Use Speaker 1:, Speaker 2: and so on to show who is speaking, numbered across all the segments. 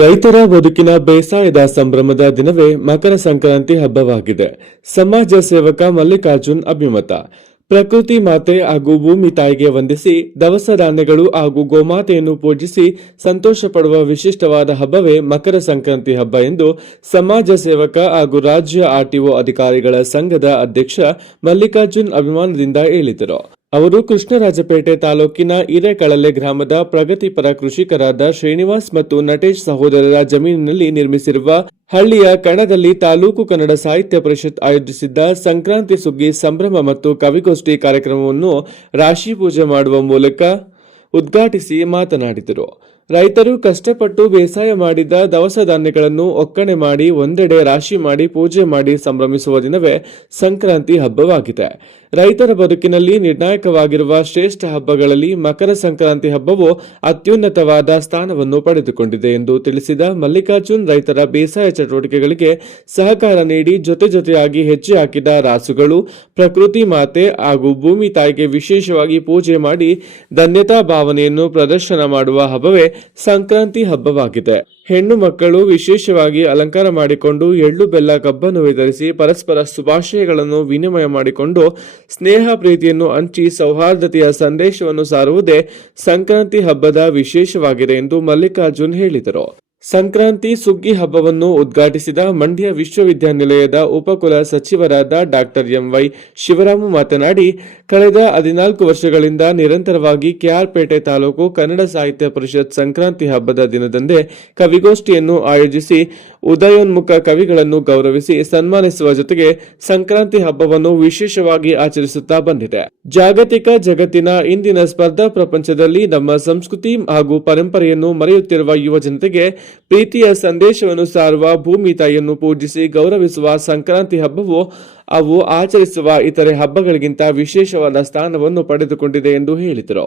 Speaker 1: ರೈತರ ಬದುಕಿನ ಬೇಸಾಯದ ಸಂಭ್ರಮದ ದಿನವೇ ಮಕರ ಸಂಕ್ರಾಂತಿ ಹಬ್ಬವಾಗಿದೆ. ಸಮಾಜ ಸೇವಕ ಮಲ್ಲಿಕಾರ್ಜುನ್ ಅಭಿಮತ. ಪ್ರಕೃತಿ ಮಾತೆ ಹಾಗೂ ಭೂಮಿ ತಾಯಿಗೆ ವಂದಿಸಿ ದವಸ ಧಾನ್ಯಗಳು ಹಾಗೂ ಗೋಮಾತೆಯನ್ನು ಪೂಜಿಸಿ ಸಂತೋಷ ಪಡುವ ವಿಶಿಷ್ಟವಾದ ಹಬ್ಬವೇ ಮಕರ ಸಂಕ್ರಾಂತಿ ಹಬ್ಬ ಎಂದು ಸಮಾಜ ಸೇವಕ ಹಾಗೂ ರಾಜ್ಯ ಆರ್ಟಿಒ ಅಧಿಕಾರಿಗಳ ಸಂಘದ ಅಧ್ಯಕ್ಷ ಮಲ್ಲಿಕಾರ್ಜುನ್ ಅಭಿಮಾನದಿಂದ ಹೇಳಿದರು. ಅವರು ಕೃಷ್ಣರಾಜಪೇಟೆ ತಾಲೂಕಿನ ಹಿರೇಕಳಲೆ ಗ್ರಾಮದ ಪ್ರಗತಿಪರ ಕೃಷಿಕರಾದ ಶ್ರೀನಿವಾಸ್ ಮತ್ತು ನಟೇಶ್ ಸಹೋದರರ ಜಮೀನಿನಲ್ಲಿ ನಿರ್ಮಿಸಿರುವ ಹಳ್ಳಿಯ ಕಣದಲ್ಲಿ ತಾಲೂಕು ಕನ್ನಡ ಸಾಹಿತ್ಯ ಪರಿಷತ್ ಆಯೋಜಿಸಿದ್ದ ಸಂಕ್ರಾಂತಿ ಸುಗ್ಗಿ ಸಂಭ್ರಮ ಮತ್ತು ಕವಿಗೋಷ್ಠಿ ಕಾರ್ಯಕ್ರಮವನ್ನು ರಾಶಿ ಪೂಜೆ ಮಾಡುವ ಮೂಲಕ ಉದ್ಘಾಟಿಸಿ ಮಾತನಾಡಿದರು. ರೈತರು ಕಷ್ಟಪಟ್ಟು ಬೇಸಾಯ ಮಾಡಿದ ದವಸ ಧಾನ್ಯಗಳನ್ನು ಒಕ್ಕಣೆ ಮಾಡಿ ಒಂದೆಡೆ ರಾಶಿ ಮಾಡಿ ಪೂಜೆ ಮಾಡಿ ಸಂಭ್ರಮಿಸುವ ದಿನವೇ ಸಂಕ್ರಾಂತಿ ಹಬ್ಬವಾಗಿದೆ. ರೈತರ ಬದುಕಿನಲ್ಲಿ ನಿರ್ಣಾಯಕವಾಗಿರುವ ಶ್ರೇಷ್ಠ ಹಬ್ಬಗಳಲ್ಲಿ ಮಕರ ಸಂಕ್ರಾಂತಿ ಹಬ್ಬವು ಅತ್ಯುನ್ನತವಾದ ಸ್ಥಾನವನ್ನು ಪಡೆದುಕೊಂಡಿದೆ ಎಂದು ತಿಳಿಸಿದ ಮಲ್ಲಿಕಾರ್ಜುನ್, ರೈತರ ಬೇಸಾಯ ಚಟುವಟಿಕೆಗಳಿಗೆ ಸಹಕಾರ ನೀಡಿ ಜೊತೆ ಜೊತೆಯಾಗಿ ಹೆಜ್ಜೆ ಹಾಕಿದ ರಾಸುಗಳು, ಪ್ರಕೃತಿ ಮಾತೆ ಹಾಗೂ ಭೂಮಿ ತಾಯಿಗೆ ವಿಶೇಷವಾಗಿ ಪೂಜೆ ಮಾಡಿ ಧನ್ಯತಾ ಭಾವನೆಯನ್ನು ಪ್ರದರ್ಶನ ಮಾಡುವ ಹಬ್ಬವೇ ಸಂಕ್ರಾಂತಿ ಹಬ್ಬವಾಗಿದೆ. ಹೆಣ್ಣು ಮಕ್ಕಳು ವಿಶೇಷವಾಗಿ ಅಲಂಕಾರ ಮಾಡಿಕೊಂಡು ಎಳ್ಳು ಬೆಲ್ಲ ಕಬ್ಬನ್ನು ವಿತರಿಸಿ ಪರಸ್ಪರ ಶುಭಾಶಯಗಳನ್ನು ವಿನಿಮಯ ಮಾಡಿಕೊಂಡು ಸ್ನೇಹ ಪ್ರೀತಿಯನ್ನು ಹಂಚಿ ಸೌಹಾರ್ದತೆಯ ಸಂದೇಶವನ್ನು ಸಾರುವುದೇ ಸಂಕ್ರಾಂತಿ ಹಬ್ಬದ ವಿಶೇಷವಾಗಿದೆ ಎಂದು ಮಲ್ಲಿಕಾರ್ಜುನ್ ಹೇಳಿದರು. ಸಂಕ್ರಾಂತಿ ಸುಗ್ಗಿ ಹಬ್ಬವನ್ನು ಉದ್ಘಾಟಿಸಿದ ಮಂಡ್ಯ ವಿಶ್ವವಿದ್ಯಾನಿಲಯದ ಉಪಕುಲ ಸಚಿವರಾದ ಡಾಕ್ಟರ್ ಎಂವೈ ಶಿವರಾಮು ಮಾತನಾಡಿ, ಕಳೆದ ಹದಿನಾಲ್ಕು ವರ್ಷಗಳಿಂದ ನಿರಂತರವಾಗಿ ಕೆಆರ್ಪೇಟೆ ತಾಲೂಕು ಕನ್ನಡ ಸಾಹಿತ್ಯ ಪರಿಷತ್ ಸಂಕ್ರಾಂತಿ ಹಬ್ಬದ ದಿನದಂದೇ ಕವಿಗೋಷ್ಠಿಯನ್ನು ಆಯೋಜಿಸಿ ಉದಯೋನ್ಮುಖ ಕವಿಗಳನ್ನು ಗೌರವಿಸಿ ಸನ್ಮಾನಿಸುವ ಜೊತೆಗೆ ಸಂಕ್ರಾಂತಿ ಹಬ್ಬವನ್ನು ವಿಶೇಷವಾಗಿ ಆಚರಿಸುತ್ತಾ ಬಂದಿದೆ. ಜಾಗತಿಕ ಜಗತ್ತಿನ ಇಂದಿನ ಸ್ಪರ್ಧಾ ಪ್ರಪಂಚದಲ್ಲಿ ನಮ್ಮ ಸಂಸ್ಕೃತಿ ಹಾಗೂ ಪರಂಪರೆಯನ್ನು ಮರೆಯುತ್ತಿರುವ ಯುವ ಜನತೆಗೆ ಪ್ರೀತಿಯ ಸಂದೇಶವನ್ನು ಸಾರುವ ಭೂಮಿ ತಾಯಿಯನ್ನು ಪೂಜಿಸಿ ಗೌರವಿಸುವ ಸಂಕ್ರಾಂತಿ ಹಬ್ಬವು ಅವು ಆಚರಿಸುವ ಇತರೆ ಹಬ್ಬಗಳಿಗಿಂತ ವಿಶೇಷವಾದ ಸ್ಥಾನವನ್ನು ಪಡೆದುಕೊಂಡಿದೆ ಎಂದು ಹೇಳಿದರು.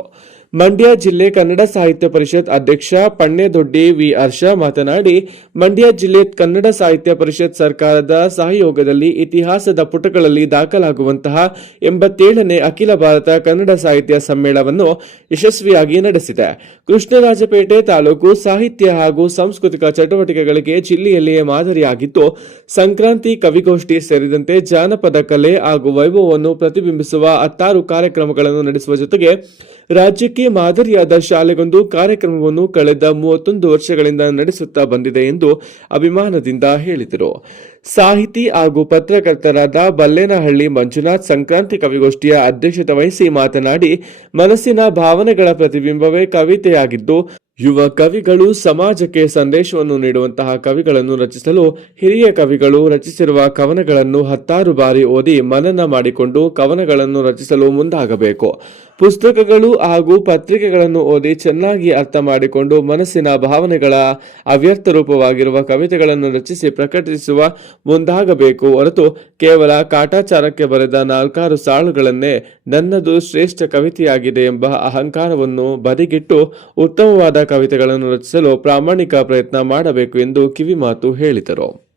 Speaker 1: ಮಂಡ್ಯ ಜಿಲ್ಲೆ ಕನ್ನಡ ಸಾಹಿತ್ಯ ಪರಿಷತ್ ಅಧ್ಯಕ್ಷ ಪಣ್ಣೆದೊಡ್ಡಿ ವಿ ಹರ್ಷ ಮಾತನಾಡಿ, ಮಂಡ್ಯ ಜಿಲ್ಲೆ ಕನ್ನಡ ಸಾಹಿತ್ಯ ಪರಿಷತ್ ಸರ್ಕಾರದ ಸಹಯೋಗದಲ್ಲಿ ಇತಿಹಾಸದ ಪುಟಗಳಲ್ಲಿ ದಾಖಲಾಗುವಂತಹ ಎಂಬತ್ತೇಳನೇ ಅಖಿಲ ಭಾರತ ಕನ್ನಡ ಸಾಹಿತ್ಯ ಸಮ್ಮೇಳನವನ್ನು ಯಶಸ್ವಿಯಾಗಿ ನಡೆಸಿದೆ. ಕೃಷ್ಣರಾಜಪೇಟೆ ತಾಲೂಕು ಸಾಹಿತ್ಯ ಹಾಗೂ ಸಾಂಸ್ಕೃತಿಕ ಚಟುವಟಿಕೆಗಳಿಗೆ ಜಿಲ್ಲೆಯಲ್ಲಿಯೇ ಮಾದರಿಯಾಗಿದ್ದು, ಸಂಕ್ರಾಂತಿ ಕವಿಗೋಷ್ಠಿ ಸೇರಿದಂತೆ ಜಾನಪದ ಕಲೆ ಹಾಗೂ ವೈಭವವನ್ನು ಪ್ರತಿಬಿಂಬಿಸುವ ಹತ್ತಾರು ಕಾರ್ಯಕ್ರಮಗಳನ್ನು ನಡೆಸುವ ಜೊತೆಗೆ ರಾಜ್ಯಕ್ಕೆ ಮಾದರಿಯಾದ ಶಾಲೆಗೊಂದು ಕಾರ್ಯಕ್ರಮವನ್ನು ಕಳೆದ ಮೂವತ್ತೊಂದು ವರ್ಷಗಳಿಂದ ನಡೆಸುತ್ತಾ ಬಂದಿದೆ ಎಂದು ಅಭಿಮಾನದಿಂದ ಹೇಳಿದರು. ಸಾಹಿತಿ ಹಾಗೂ ಪತ್ರಕರ್ತರಾದ ಬಲ್ಲೇನಹಳ್ಳಿ ಮಂಜುನಾಥ್ ಸಂಕ್ರಾಂತಿ ಕವಿಗೋಷ್ಠಿಯ ಅಧ್ಯಕ್ಷತೆ ವಹಿಸಿ ಮಾತನಾಡಿ, ಮನಸ್ಸಿನ ಭಾವನೆಗಳ ಪ್ರತಿಬಿಂಬವೇ ಕವಿತೆಯಾಗಿದ್ದು, ಯುವ ಕವಿಗಳು ಸಮಾಜಕ್ಕೆ ಸಂದೇಶವನ್ನು ನೀಡುವಂತಹ ಕವಿಗಳನ್ನು ರಚಿಸಲು ಹಿರಿಯ ಕವಿಗಳು ರಚಿಸಿರುವ ಕವನಗಳನ್ನು ಹತ್ತಾರು ಬಾರಿ ಓದಿ ಮನನ ಮಾಡಿಕೊಂಡು ಕವನಗಳನ್ನು ರಚಿಸಲು ಮುಂದಾಗಬೇಕು. ಪುಸ್ತಕಗಳು ಹಾಗೂ ಪತ್ರಿಕೆಗಳನ್ನು ಓದಿ ಚೆನ್ನಾಗಿ ಅರ್ಥ ಮಾಡಿಕೊಂಡು ಮನಸ್ಸಿನ ಭಾವನೆಗಳ ಅವ್ಯರ್ಥ ರೂಪವಾಗಿರುವ ಕವಿತೆಗಳನ್ನು ರಚಿಸಿ ಪ್ರಕಟಿಸುವ ಮುಂದಾಗಬೇಕು ಹೊರತು ಕೇವಲ ಕಾಟಾಚಾರಕ್ಕೆ ಬರೆದ ನಾಲ್ಕಾರು ಸಾಲುಗಳನ್ನೇ ನನ್ನದು ಶ್ರೇಷ್ಠ ಕವಿತೆಯಾಗಿದೆ ಎಂಬ ಅಹಂಕಾರವನ್ನು ಬದಿಗಿಟ್ಟು ಉತ್ತಮವಾದ ಕವಿತೆಗಳನ್ನು ರಚಿಸಲು ಪ್ರಾಮಾಣಿಕ ಪ್ರಯತ್ನ ಮಾಡಬೇಕು ಎಂದು ಕಿವಿಮಾತು ಹೇಳಿದರು.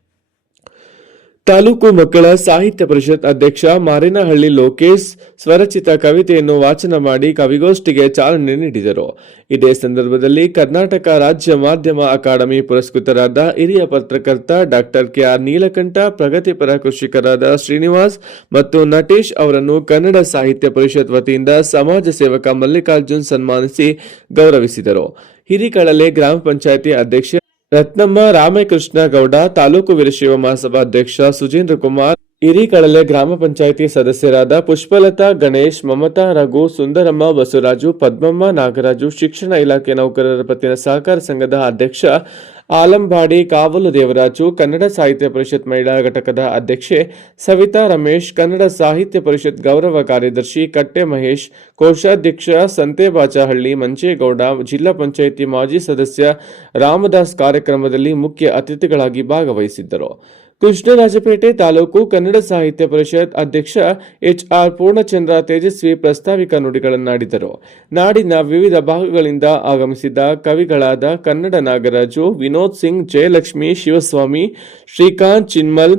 Speaker 1: ತಾಲೂಕು ಮಕ್ಕಳ ಸಾಹಿತ್ಯ ಪರಿಷತ್ ಅಧ್ಯಕ್ಷ ಮಾರಿನಹಳ್ಳಿ ಲೋಕೇಶ್ ಸ್ವರಚಿತ ಕವಿತೆಯನ್ನು ವಾಚನ ಮಾಡಿ ಕವಿಗೋಷ್ಠಿಗೆ ಚಾಲನೆ ನೀಡಿದರು. ಇದೇ ಸಂದರ್ಭದಲ್ಲಿ ಕರ್ನಾಟಕ ರಾಜ್ಯ ಮಾಧ್ಯಮ ಅಕಾಡೆಮಿ ಪುರಸ್ಕೃತರಾದ ಹಿರಿಯ ಪತ್ರಕರ್ತ ಡಾಕ್ಟರ್ ಕೆಆರ್ ನೀಲಕಂಠ, ಪ್ರಗತಿಪರ ಕೃಷಿಕರಾದ ಶ್ರೀನಿವಾಸ್ ಮತ್ತು ನಟೇಶ್ ಅವರನ್ನು ಕನ್ನಡ ಸಾಹಿತ್ಯ ಪರಿಷತ್ ವತಿಯಿಂದ ಸಮಾಜ ಸೇವಕ ಮಲ್ಲಿಕಾರ್ಜುನ್ ಸನ್ಮಾನಿಸಿ ಗೌರವಿಸಿದರು. ಹಿರಿಕಳಲೆ ಗ್ರಾಮ ಪಂಚಾಯಿತಿ ಅಧ್ಯಕ್ಷೆ ರತ್ನಮ್ಮ ರಾಮಕೃಷ್ಣ ಗೌಡ ತಾಲೂಕು ವೀರಶೈವ ಮಹಾಸಭಾ ಅಧ್ಯಕ್ಷ ಸುಜೇಂದ್ರ ಕುಮಾರ್ ಹಿರಿಕಳಲೆ ಗ್ರಾಮ ಪಂಚಾಯಿತಿ ಸದಸ್ಯರಾದ ಪುಷ್ಪಲತಾ, ಗಣೇಶ್, ಮಮತಾ, ರಘು, ಸುಂದರಮ್ಮ, ಬಸವರಾಜು, ಪದ್ಮಮ್ಮ, ನಾಗರಾಜು, ಶಿಕ್ಷಣ ಇಲಾಖೆ ನೌಕರರ ಪತ್ತಿನ ಸಹಕಾರ ಸಂಘದ ಅಧ್ಯಕ್ಷ ಆಲಂಬಾಡಿ, ಕಾವಲು ದೇವರಾಜು, ಕನ್ನಡ ಸಾಹಿತ್ಯ ಪರಿಷತ್ ಮಹಿಳಾ ಘಟಕದ ಅಧ್ಯಕ್ಷೆ ಸವಿತಾ ರಮೇಶ್, ಕನ್ನಡ ಸಾಹಿತ್ಯ ಪರಿಷತ್ ಗೌರವ ಕಾರ್ಯದರ್ಶಿ ಕಟ್ಟೆ ಮಹೇಶ್ ಕೋಶಾಧ್ಯಕ್ಷ ಸಂತೆಬಾಚಹಳ್ಳಿ, ಮಂಚೇಗೌಡ, ಜಿಲ್ಲಾ ಪಂಚಾಯಿತಿ ಮಾಜಿ ಸದಸ್ಯ ರಾಮದಾಸ್ ಕಾರ್ಯಕ್ರಮದಲ್ಲಿ ಮುಖ್ಯ ಅತಿಥಿಗಳಾಗಿ ಭಾಗವಹಿಸಿದ್ದರು. ಕೃಷ್ಣರಾಜಪೇಟೆ ತಾಲೂಕು ಕನ್ನಡ ಸಾಹಿತ್ಯ ಪರಿಷತ್ ಅಧ್ಯಕ್ಷ ಎಚ್ ಆರ್ ಪೂರ್ಣಚಂದ್ರ ತೇಜಸ್ವಿ ಪ್ರಸ್ತಾವಿಕ ನುಡಿಗಳನ್ನಾಡಿದರು. ನಾಡಿನ ವಿವಿಧ ಭಾಗಗಳಿಂದ ಆಗಮಿಸಿದ್ದ ಕವಿಗಳಾದ Kannada Nagaraju, Vinod Singh, Jayalakshmi, Shivaswamy, Srikanth Chinmal,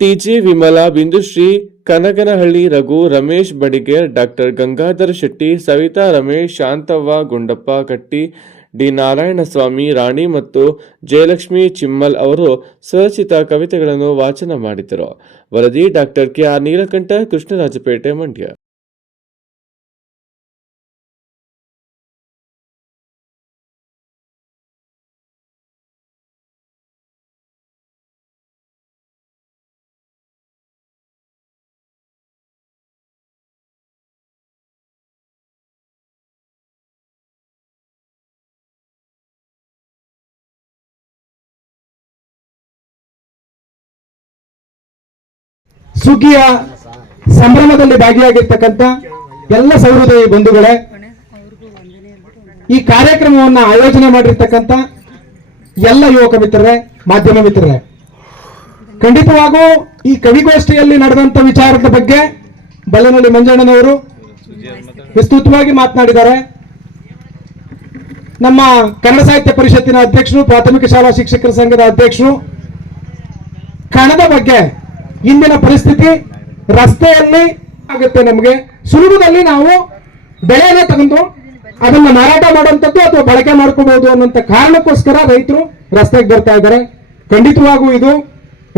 Speaker 1: T G Vimala, Bindushree, Kanaganahalli Raghu, Ramesh Badiger, doctor Gangadhara Shetty, Savitha Ramesh, Shantavva, Gundappa Katti D Narayanaswamy, ರಾಣಿ ಮತ್ತು ಜಯಲಕ್ಷ್ಮಿ ಚಿಮ್ಮಲ್ ಅವರು ಸ್ವರಚಿತ ಕವಿತೆಗಳನ್ನು ವಾಚನ ಮಾಡಿದರು ವರದಿ doctor K R Neelakanta, Krishnarajapete, Mandya.
Speaker 2: ಸುಗ್ಗಿಯ ಸಂಭ್ರಮದಲ್ಲಿ ಭಾಗಿಯಾಗಿರ್ತಕ್ಕಂಥ ಎಲ್ಲ ಸಹೃದಯಿ ಬಂಧುಗಳೇ, ಈ ಕಾರ್ಯಕ್ರಮವನ್ನ ಆಯೋಜನೆ ಮಾಡಿರ್ತಕ್ಕಂಥ ಎಲ್ಲ ಯುವಕ ಮಿತ್ರರೇ, ಮಾಧ್ಯಮ ಮಿತ್ರರೇ, ಖಂಡಿತವಾಗೂ ಈ ಕವಿಗೋಷ್ಠಿಯಲ್ಲಿ ನಡೆದಂತ ವಿಚಾರದ ಬಗ್ಗೆ ಬಲ್ಲನಹಳ್ಳಿ ಮಂಜಣ್ಣನವರು ವಿಸ್ತೃತವಾಗಿ ಮಾತನಾಡಿದ್ದಾರೆ. ನಮ್ಮ ಕನ್ನಡ ಸಾಹಿತ್ಯ ಪರಿಷತ್ತಿನ ಅಧ್ಯಕ್ಷರು, ಪ್ರಾಥಮಿಕ ಶಾಲಾ ಶಿಕ್ಷಕರ ಸಂಘದ ಅಧ್ಯಕ್ಷರು, ಕಣದ ಬಗ್ಗೆ ಇಂದಿನ ಪರಿಸ್ಥಿತಿ ರಸ್ತೆಯಲ್ಲಿ ಆಗುತ್ತೆ ನಮಗೆ. ಸುಲಭದಲ್ಲಿ ನಾವು ಬೆಳೆಯನ್ನ ತಗೊಂಡು ಅದನ್ನ ಮಾರಾಟ ಮಾಡುವಂಥದ್ದು ಅಥವಾ ಬಳಕೆ ಮಾಡ್ಕೋಬಹುದು ಅನ್ನೋಂಥ ಕಾರಣಕ್ಕೋಸ್ಕರ ರೈತರು ರಸ್ತೆಗೆ ಬರ್ತಾ ಇದ್ದಾರೆ. ಖಂಡಿತವಾಗೂ ಇದು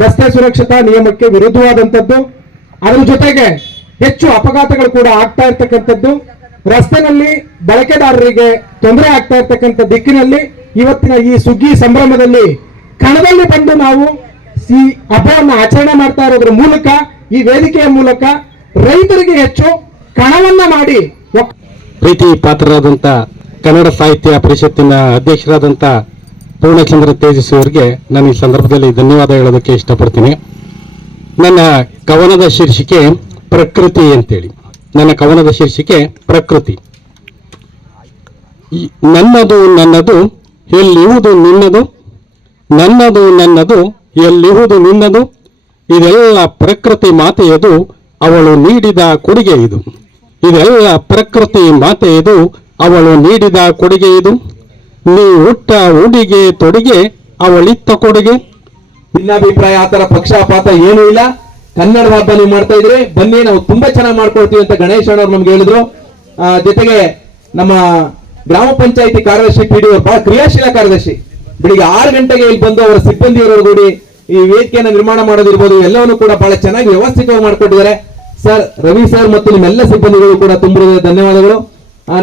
Speaker 2: ರಸ್ತೆ ಸುರಕ್ಷತಾ ನಿಯಮಕ್ಕೆ ವಿರುದ್ಧವಾದಂಥದ್ದು. ಅದರ ಜೊತೆಗೆ ಹೆಚ್ಚು ಅಪಘಾತಗಳು ಕೂಡ ಆಗ್ತಾ ಇರ್ತಕ್ಕಂಥದ್ದು. ರಸ್ತೆನಲ್ಲಿ ಬಳಕೆದಾರರಿಗೆ ತೊಂದರೆ ಆಗ್ತಾ ಇರ್ತಕ್ಕಂಥ ದಿಕ್ಕಿನಲ್ಲಿ ಇವತ್ತಿನ ಈ ಸುಗ್ಗಿ ಸಂಭ್ರಮದಲ್ಲಿ ಕಣದಲ್ಲಿ ಬಂದು ನಾವು ಈ ಹಬ್ಬವನ್ನು ಆಚರಣೆ ಮಾಡ್ತಾ ಇರೋದ್ರ ಮೂಲಕ, ಈ ವೇದಿಕೆಯ ಮೂಲಕ ರೈತರಿಗೆ ಹೆಚ್ಚು ಕಣವನ್ನ ಮಾಡಿ
Speaker 3: ಪ್ರೀತಿ ಪಾತ್ರರಾದಂತ ಕನ್ನಡ ಸಾಹಿತ್ಯ ಪರಿಷತ್ತಿನ ಅಧ್ಯಕ್ಷರಾದಂತ ಪೂರ್ಣಚಂದ್ರ ತೇಜಸ್ವಿ ಅವರಿಗೆ ನಾನು ಈ ಸಂದರ್ಭದಲ್ಲಿ ಧನ್ಯವಾದ ಹೇಳೋದಕ್ಕೆ ಇಷ್ಟಪಡ್ತೀನಿ. ನನ್ನ ಕವನದ ಶೀರ್ಷಿಕೆ ಪ್ರಕೃತಿ ಅಂತೇಳಿ. ನನ್ನ ಕವನದ ಶೀರ್ಷಿಕೆ ಪ್ರಕೃತಿ. ನನ್ನದು ನನ್ನದು ಎಲ್ಲಿಯುವುದು ನಿನ್ನದು, ನನ್ನದು ನನ್ನದು ಎಲ್ಲಿರುವುದು ನಿನ್ನದು? ಇದೆಲ್ಲ ಪ್ರಕೃತಿ ಮಾತೆಯದು, ಅವಳು ನೀಡಿದ ಕೊಡುಗೆ ಇದು. ಇದೆಲ್ಲ ಪ್ರಕೃತಿ ಮಾತೆಯದು, ಅವಳು ನೀಡಿದ ಕೊಡುಗೆ ಇದು. ನೀ ಹುಟ್ಟ ಉಡಿಗೆ ತೊಡುಗೆ, ಅವಳಿತ್ತ ಕೊಡುಗೆ.
Speaker 2: ಭಿನ್ನಾಭಿಪ್ರಾಯ ಆತರ ಪಕ್ಷಪಾತ ಏನೂ ಇಲ್ಲ. ಕನ್ನಡದ ಹಬ್ಬ ನೀವು ಮಾಡ್ತಾ ಇದ್ರೆ, ಬನ್ನಿ, ನಾವು ತುಂಬಾ ಚೆನ್ನಾಗಿ ಮಾಡ್ಕೊಳ್ತೀವಿ ಅಂತ ಗಣೇಶ್ ಅವರು ನಮ್ಗೆ ಹೇಳಿದ್ರು. ಜೊತೆಗೆ ನಮ್ಮ ಗ್ರಾಮ ಪಂಚಾಯತಿ ಕಾರ್ಯದರ್ಶಿ ಪಿ ಡಿ ಬಹಳ ಕ್ರಿಯಾಶೀಲ ಕಾರ್ಯದರ್ಶಿ. ಬೆಳಿಗ್ಗೆ ಆರು ಗಂಟೆಗೆ ಇಲ್ಲಿ ಬಂದು ಅವರ ಸಿಬ್ಬಂದಿಯವರು ಕೂಡಿ ಈ ವೇದಿಕೆಯನ್ನು ನಿರ್ಮಾಣ ಮಾಡೋದಿರ್ಬೋದು, ಎಲ್ಲವನ್ನು ಕೂಡ ಬಹಳ ಚೆನ್ನಾಗಿ ವ್ಯವಸ್ಥಿತವಾಗಿ ಮಾಡಿಕೊಟ್ಟಿದ್ದಾರೆ. ಸರ್, ರವಿ ಸರ್ ಮತ್ತು ನಿಮ್ಮೆಲ್ಲ ಸಿಬ್ಬಂದಿಗಳು ಕೂಡ ತುಂಬ ಧನ್ಯವಾದಗಳು.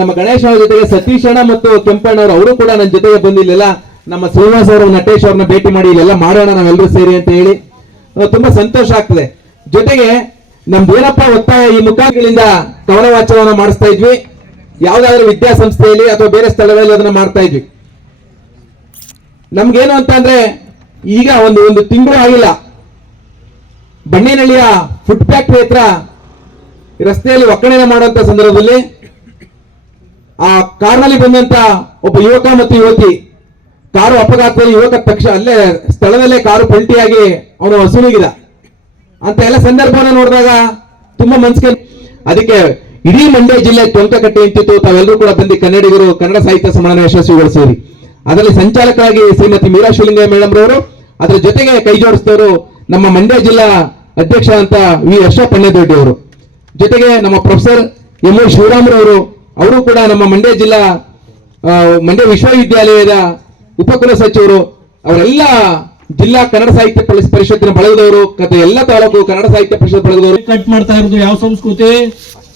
Speaker 2: ನಮ್ಮ ಗಣೇಶ್ ಅವರ ಜೊತೆಗೆ ಸತೀಶ್ ಅಣ್ಣ ಮತ್ತು ಕೆಂಪಣ್ಣ ಅವರು ಅವರು ಕೂಡ ನನ್ನ ಜೊತೆಗೆ ಬಂದಿಲ್ಲ ನಮ್ಮ ಶ್ರೀನಿವಾಸ ಅವರು, ನಟೇಶ್ ಅವ್ರನ್ನ ಭೇಟಿ ಮಾಡಿ ಇಲ್ಲೆಲ್ಲ ಮಾಡೋಣ, ನಾವೆಲ್ಲರೂ ಸೇರಿ ಅಂತ ಹೇಳಿ. ತುಂಬಾ ಸಂತೋಷ ಆಗ್ತದೆ. ಜೊತೆಗೆ ನಮ್ದು ಏನಪ್ಪ ಒತ್ತಾಯ ಈ ಮುಖಾಂತರಗಳಿಂದ ಕವನ ವಾಚನವನ್ನ ಮಾಡಿಸ್ತಾ ಇದ್ವಿ. ಯಾವ್ದಾದ್ರು ವಿದ್ಯಾಸಂಸ್ಥೆಯಲ್ಲಿ ಅಥವಾ ಬೇರೆ ಸ್ಥಳಗಳಲ್ಲಿ ಅದನ್ನ ಮಾಡ್ತಾ ಇದ್ವಿ. ನಮ್ಗೇನು ಅಂತ ಅಂದ್ರೆ ಈಗ ಒಂದು ಒಂದು ತಿಂಗಳು ಆಗಿಲ್ಲ. ಬಣ್ಣಿನಳ್ಳಿಯ ಫುಡ್ ಫ್ಯಾಕ್ಟ್ರಿ ಹತ್ರ ರಸ್ತೆಯಲ್ಲಿ ಒಕ್ಕಣೆ ಮಾಡುವಂತ ಸಂದರ್ಭದಲ್ಲಿ ಆ ಕಾರ್ನಲ್ಲಿ ಬಂದಂತ ಒಬ್ಬ ಯುವಕ ಮತ್ತು ಯುವತಿ. ಕಾರು ಅಪಘಾತದಲ್ಲಿ ಯುವಕ ತಕ್ಷಣ ಅಲ್ಲೇ ಸ್ಥಳದಲ್ಲೇ ಕಾರು ಪಲ್ಟಿಯಾಗಿ ಅವನು ಹಸುನಿಗಿದ ಅಂತ ಎಲ್ಲ ಸಂದರ್ಭನ ನೋಡಿದಾಗ ತುಂಬಾ ಮನಸ್ಸಿಗೆ ಅದಕ್ಕೆ ಇಡೀ ಮಂಡ್ಯ ಜಿಲ್ಲೆ ಟೊಂಕಕಟ್ಟೆ ಇಂತಿತ್ತು ತಾವೆಲ್ಲರೂ ಕೂಡ ಬಂದು ಕನ್ನಡಿಗರು ಕನ್ನಡ ಸಾಹಿತ್ಯ ಸಮ್ಮೇಳನ ಯಶಸ್ವಿಗೊಳಿಸಿರಿ. ಅದರಲ್ಲಿ ಸಂಚಾಲಕರಾಗಿ ಶ್ರೀಮತಿ ಮೀರಾ ಶಿವಲಿಂಗ ಮೇಡಮ್ ರವರು ಅದರ ಜೊತೆಗೆ ಕೈ ಜೋಡಿಸಿದವರು ನಮ್ಮ ಮಂಡ್ಯ ಜಿಲ್ಲಾ ಅಧ್ಯಕ್ಷ ಅಂತ ವಿ ಪಣ್ಣೆದೊಡ್ಡಿ ಅವರು ಜೊತೆಗೆ ನಮ್ಮ ಪ್ರೊಫೆಸರ್ ಎಂ ಎ ಶಿವರಾಮರವರು, ಅವರು ಕೂಡ ನಮ್ಮ ಮಂಡ್ಯ ಜಿಲ್ಲಾ ಮಂಡ್ಯ ವಿಶ್ವವಿದ್ಯಾಲಯದ ಉಪಕುಲ ಸಚಿವರು. ಅವರೆಲ್ಲ ಜಿಲ್ಲಾ ಕನ್ನಡ ಸಾಹಿತ್ಯ ಪರಿಷ್- ಪರಿಷತ್ತಿನ ಬಳಗದವರು ಕತೆ ಎಲ್ಲ ತಾಲೂಕು ಕನ್ನಡ ಸಾಹಿತ್ಯ ಪರಿಷತ್ ಬಳಗದವರು.
Speaker 4: ಕಟ್ ಮಾಡ್ತಾ ಇರೋದು ಯಾವ ಸಂಸ್ಕೃತಿ?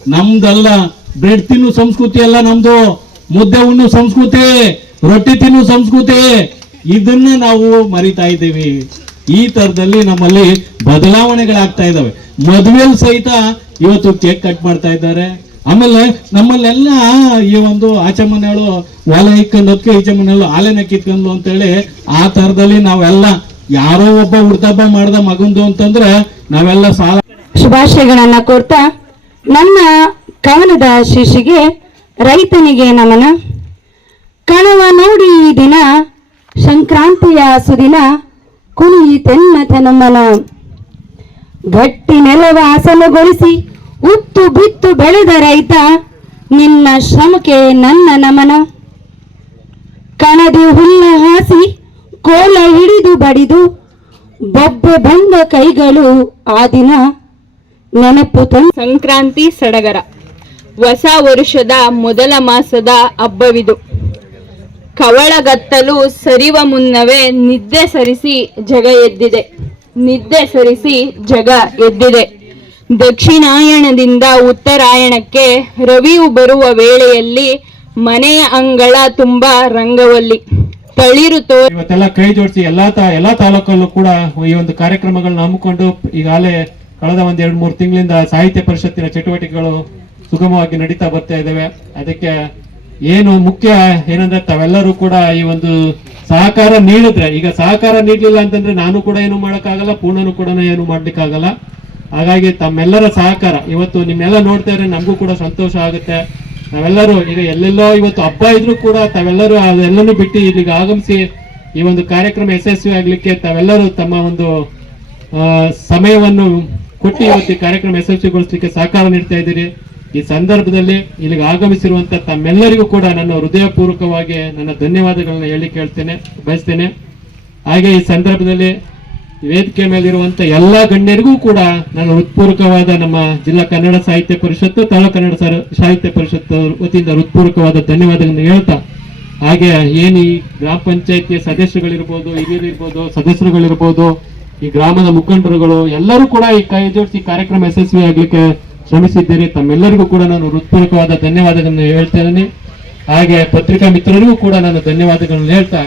Speaker 4: ನಮ್ದಲ್ಲ ಬ್ರೆಡ್ ತಿನ್ನು ಸಂಸ್ಕೃತಿ ಅಲ್ಲ ನಮ್ದು. ಮುದ್ದೆ ಉಣ್ಣು ಸಂಸ್ಕೃತಿ, ರೊಟ್ಟಿ ತಿನ್ನು ಸಂಸ್ಕೃತಿ. ಇದನ್ನ ನಾವು ಮರಿತಾ ಇದ್ದೀವಿ. ಈ ತರದಲ್ಲಿ ನಮ್ಮಲ್ಲಿ ಬದಲಾವಣೆಗಳಾಗ್ತಾ ಇದಾವೆ ಮದುವೆಲ್ ಸಹಿತ ಇವತ್ತು ಕೇಕ್ ಕಟ್ ಮಾಡ್ತಾ ಇದ್ದಾರೆ. ಆಮೇಲೆ ನಮ್ಮಲ್ಲೆಲ್ಲ ಈ ಒಂದು ಆಚೆ ಮನೆಗಳು ಒಲೆ ಇಕ್ಕೊಂಡು ಅದಕ್ಕೆ ಈಚೆ ಮನೆಗಳು ಆಲೆನ ಕಿತ್ಕೊಂಡು ಅಂತೇಳಿ ಆ ತರದಲ್ಲಿ ನಾವೆಲ್ಲ ಯಾರೋ ಒಬ್ಬ ಹುಡ್ತಬ್ಬ ಮಾಡ್ದ ಮಗಂದು ಅಂತಂದ್ರೆ ನಾವೆಲ್ಲ ಸಾಲ
Speaker 5: ಶುಭಾಶಯಗಳನ್ನ ಕೋರ್ತಾ ನನ್ನ ಕವನದ ಶಿಶಿಗೆ ರೈತನಿಗೆ ನಮನ. ಕಣವ ನೋಡಿ ಈ ದಿನ ಸಂಕ್ರಾಂತಿಯ ಸುದಿನ ಕುಣಿಯಿತೆನ್ನ ತನುಮನ ಗಟ್ಟಿ ನೆಲವ ಹಸನುಗೊಳಿಸಿ ಉತ್ತು ಬಿತ್ತು ಬೆಳೆದ ರೈತ ನಿನ್ನ ಶ್ರಮಕ್ಕೆ ನನ್ನ ನಮನ. ಕಣದಿ ಹುಲ್ಲ ಹಾಸಿ ಕೋಲ ಹಿಡಿದು ಬಡಿದು ಬೊಬ್ಬೆ ಬಂದ ಕೈಗಳು ಆ ದಿನ ನೆನಪು
Speaker 6: ಸಂಕ್ರಾಂತಿ ಸಡಗರ. ಹೊಸ ವರುಷದ ಮೊದಲ ಮಾಸದ ಹಬ್ಬವಿದು. ಕವಳಗತ್ತಲು ಸರಿವ ಮುನ್ನವೇ ನಿದ್ದೆ ಸರಿಸಿ ಜಗ ಎದ್ದಿದೆ. ನಿದ್ದೆ ಸರಿಸಿ ಜಗ ಎದ್ದಿದೆ. ದಕ್ಷಿಣಾಯಣದಿಂದ ಉತ್ತರಾಯಣಕ್ಕೆ ರವಿಯು ಬರುವ ವೇಳೆಯಲ್ಲಿ ಮನೆಯ ಅಂಗಳ ತುಂಬಾ ರಂಗವಲ್ಲಿ. ತಳಿರು ತೋ
Speaker 4: ಇವತ್ತೆಲ್ಲ ಕೈ ಜೋಡಿಸಿ ಎಲ್ಲಾ ಎಲ್ಲಾ ತಾಲೂಕಲ್ಲೂ ಕೂಡ ಈ ಒಂದು ಕಾರ್ಯಕ್ರಮಗಳನ್ನ ಹಮ್ಮಿಕೊಂಡು ಈಗಾಗಲೇ ಕಳೆದ ಒಂದ್ ಎರಡು ಮೂರು ತಿಂಗಳಿಂದ ಸಾಹಿತ್ಯ ಪರಿಷತ್ತಿನ ಚಟುವಟಿಕೆಗಳು ಸುಗಮವಾಗಿ ನಡೀತಾ ಬರ್ತಾ ಇದ್ದಾವೆ ಅದಕ್ಕೆ ಏನು ಮುಖ್ಯ ಏನಂದ್ರೆ ತಾವೆಲ್ಲರೂ ಕೂಡ ಈ ಒಂದು ಸಹಕಾರ ನೀಡಿದ್ರೆ, ಈಗ ಸಹಕಾರ ನೀಡಲಿಲ್ಲ ಅಂತಂದ್ರೆ ನಾನು ಕೂಡ ಏನು ಮಾಡೋಕ್ಕಾಗಲ್ಲ, ಪೂರ್ಣನು ಕೂಡ ಏನು ಮಾಡ್ಲಿಕ್ಕಾಗಲ್ಲ. ಹಾಗಾಗಿ ತಮ್ಮೆಲ್ಲರ ಸಹಕಾರ, ಇವತ್ತು ನಿಮ್ಮೆಲ್ಲ ನೋಡ್ತಾ ಇದ್ರೆ ನಮಗೂ ಕೂಡ ಸಂತೋಷ ಆಗುತ್ತೆ. ನಾವೆಲ್ಲರೂ ಈಗ ಎಲ್ಲೆಲ್ಲೋ ಇವತ್ತು ಹಬ್ಬ ಇದ್ರೂ ಕೂಡ ತಾವೆಲ್ಲರೂ ಅದೆಲ್ಲನೂ ಬಿಟ್ಟು ಇಲ್ಲಿಗೆ ಆಗಮಿಸಿ ಈ ಒಂದು ಕಾರ್ಯಕ್ರಮ ಯಶಸ್ವಿ ಆಗ್ಲಿಕ್ಕೆ ತಾವೆಲ್ಲರೂ ತಮ್ಮ ಒಂದು ಸಮಯವನ್ನು ಕೊಟ್ಟು ಇವತ್ತು ಕಾರ್ಯಕ್ರಮ ಯಶಸ್ವಿಗೊಳಿಸಲಿಕ್ಕೆ ಸಹಕಾರ ನೀಡ್ತಾ ಇದ್ದೀರಿ. ಈ ಸಂದರ್ಭದಲ್ಲಿ ಇಲ್ಲಿಗೆ ಆಗಮಿಸಿರುವಂತ ತಮ್ಮೆಲ್ಲರಿಗೂ ಕೂಡ ನನ್ನ ಹೃದಯಪೂರ್ವಕವಾಗಿ ನನ್ನ ಧನ್ಯವಾದಗಳನ್ನ ಹೇಳಿ ಕೇಳ್ತೇನೆ, ಬಯಸ್ತೇನೆ. ಹಾಗೆ ಈ ಸಂದರ್ಭದಲ್ಲಿ ವೇದಿಕೆ ಮೇಲಿರುವಂತ ಎಲ್ಲಾ ಗಣ್ಯರಿಗೂ ಕೂಡ ನಾನು ಹೃತ್ಪೂರ್ವಕವಾದ ನಮ್ಮ ಜಿಲ್ಲಾ ಕನ್ನಡ ಸಾಹಿತ್ಯ ಪರಿಷತ್ತು ತಳ ಕನ್ನಡ ಸಾಹಿತ್ಯ ಪರಿಷತ್ತು ವತಿಯಿಂದ ಹೃತ್ಪೂರ್ವಕವಾದ ಧನ್ಯವಾದಗಳನ್ನು ಹೇಳ್ತಾ, ಹಾಗೆ ಏನು ಈ ಗ್ರಾಮ ಪಂಚಾಯತಿಯ ಸದಸ್ಯಗಳಿರ್ಬೋದು ಹಿರಿಯರಿರ್ಬೋದು, ಸದಸ್ಯರುಗಳಿರ್ಬೋದು, ಈ ಗ್ರಾಮದ ಮುಖಂಡರುಗಳು ಎಲ್ಲರೂ ಕೂಡ ಈ ಕೈ ಜೋಡಿಸಿ ಕಾರ್ಯಕ್ರಮ ಯಶಸ್ವಿ ಆಗ್ಲಿಕ್ಕೆ ಶ್ರಮಿಸಿದ್ದೀರಿ. ತಮ್ಮೆಲ್ಲರಿಗೂ ಕೂಡ ನಾನು ಹೃತ್ಪೂರ್ವಕವಾದ ಧನ್ಯವಾದಗಳನ್ನು ಹೇಳ್ತಾ ಇದ್ದೀನಿ. ಹಾಗೆ ಪತ್ರಿಕಾ ಮಿತ್ರರಿಗೂ ಕೂಡ ನಾನು ಧನ್ಯವಾದಗಳನ್ನು ಹೇಳ್ತಾ